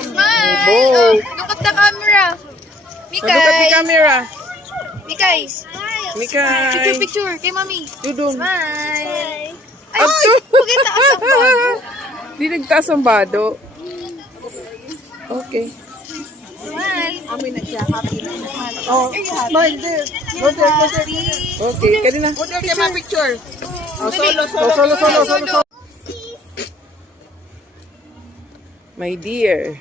Smile! Look at the camera. Look at the camera. Mikay. Mikay. Picture kay mami. Dudong. Smile. Ay, Ato. pagkita ka sa bago. Di nagtaas ang bado. Okay. Smile. Amin na siya, happy na siya. Oh, Smile there. Go there, go there. Okay, kanina. Go there, get my picture. Oh, Solo. My dear.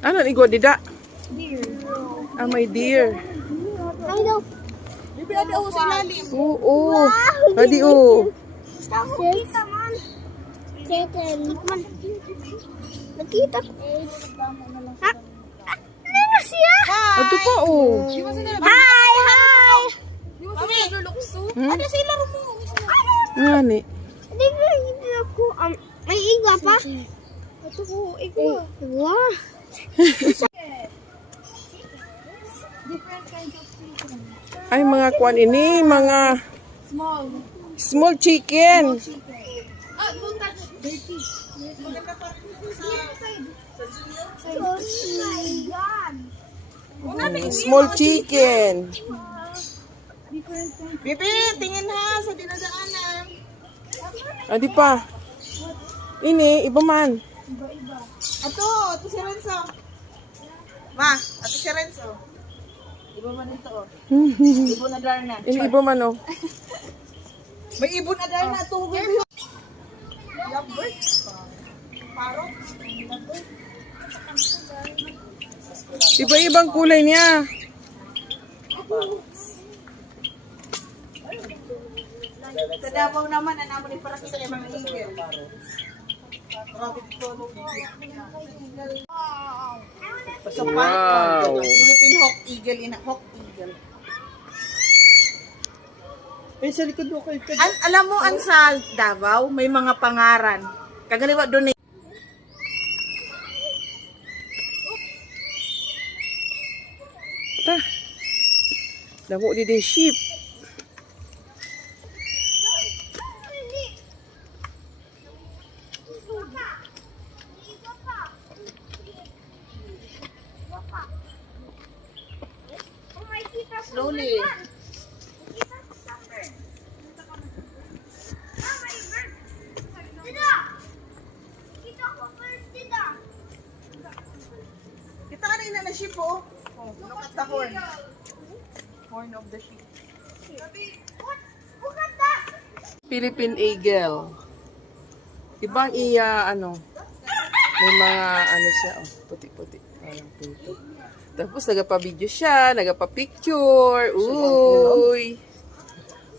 Ano igo dida? Ah, my dear. Bibi, ano ako sa ilalim? Oo. Hadi oh. Nakita. Ha? Ano na siya? Ato pa oh. Hi! Hi! Mami, Ano sila mo? Ngani. Hindi ako. May igwa pa? Ito ko, igwa. Igwa? Ay, mga kwan ini, mga small chicken. Don't touch. Dirty. Small chicken. Bibi, tingin ha sa dinadaanan. Adi pa. Ini, iba man. Ato si Renzo. Ma, ato si Renzo. Iba man ito, oh. Ibon na Darna. Ini iba man oh. May ibon na Darna, ito. Lovebird. Parot. Iba-ibang kulay niya. Sa Davao naman, naman ni para sa mga igil. Sa Wow. Philippine Hawk Eagle, Hawk Eagle. Eh, sa likod mo kayo. Alam mo, ang sa Davao, may mga pangaran. Kagaliwa doon Ta. Damo di din sheep. slowly. Kita ka na na sheep, oh. Oh, look at the horn. Horn of the sheep. Philippine Eagle. Ibang iya, ano, may mga, ano siya, oh, puti-puti. Parang pinto. Tapos, nagapa-video siya, nagapa-picture. Uy!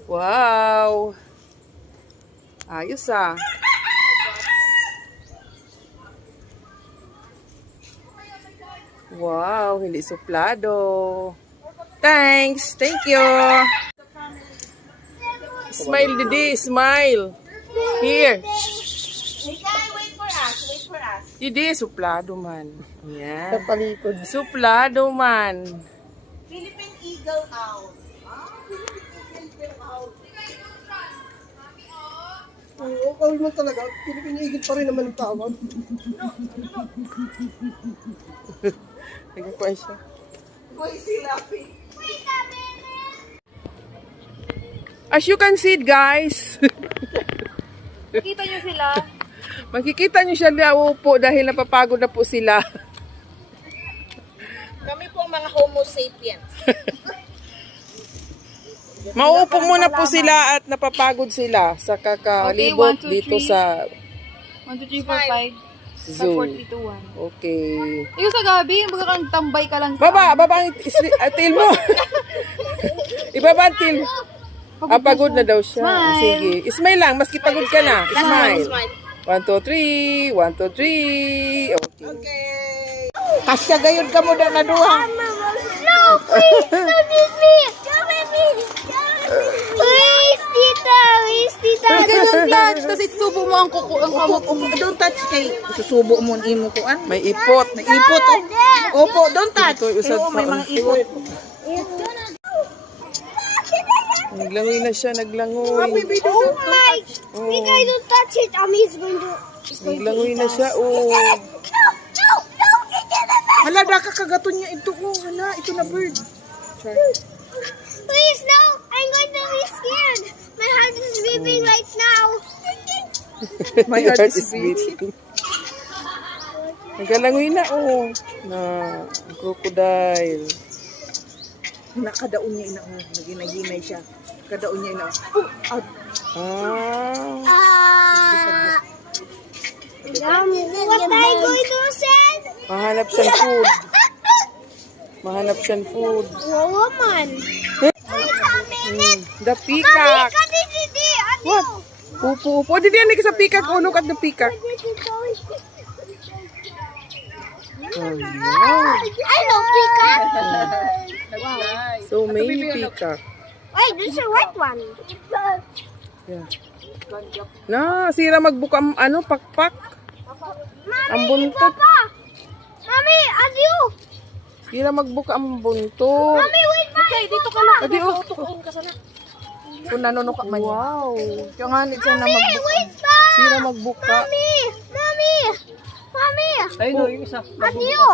Wow! Ayos ah. Wow, hindi suplado. Thanks! Thank you! Smile, Didi! Smile! Here! Wait for us. Wait for us. Didi, suplado man. Yan. Sa palikod. Suplado man. Philippine Eagle out. Philippine Eagle out. Oo, kawal mo talaga. Pinipinigil pa rin naman ang tawag. Nagkakuha siya. Boy, si Laffy. As you can see, guys. Nakita niyo sila? Makikita niyo siya na upo dahil napapagod na po sila. Kami po ang mga homo sapiens. Maupo muna po sila at napapagod sila sa kakalibot Okay, 1, 2, dito 3. sa 1, 2, 3, 4, 5. Sa zoo. 40 to 1. Okay. Ikaw sa gabi, baga kang tambay ka lang sa... Baba ang tail mo. Ibaba ang tail. Pagod na daw siya. Smile. Sige. Smile lang, maski pagod ka na. Smile. Smile. 1, 2, 3. 1, 2, 3. Okay. Okay. Kasya gayon ka mo daw na duha. No, please! Don't leave me! Don't leave me! Please, tita! Please, tita! Don't touch! Tapos isubo mo ang kuko. Ang kamot. Don't touch kay susubo mo ang imo kuan. May ipot. May ipot. Oh. Opo, don't touch. Ito, usad Oo, may pa. mga ipot. Naglangoy na siya, naglangoy. Oh my! Wait, I don't touch it. He's going to... Naglangoy na siya, oh. No! No! No! Hala, nakakagato niya ito. Oh, hala, ito na bird. Please, no! I'm going to be scared. My heart is beating right now. My heart is beating. Naglangoy na, oh. Na, crocodile. Nakadaon niya ina. Oh, naginaginay siya. Kadaon niya ina. Oh, out. Ah. What am I going to say? Mahanap siyang food. Mahanap siyang food. Woman. Wait a minute. The peacock. What? Upo, upo. Di diyan sa peacock. Oh, look at the peacock. Oh, wow. I know peacock. So many peacock. Wait, there's a white one. Yeah. Na, sira magbuka ang ano, pakpak. Ang Mommy, buntot. Papa. Mommy, adieu. Sira magbuka ang buntot. Mommy, wait, okay, dito ka lang. Adi, oh. Kung nanunuka man niya. Wow. Yung hanit siya na Mommy, magbuka. wait pa. Sira magbuka. Mommy, Mommy, Mommy, Ayun o, yung isa. adieu.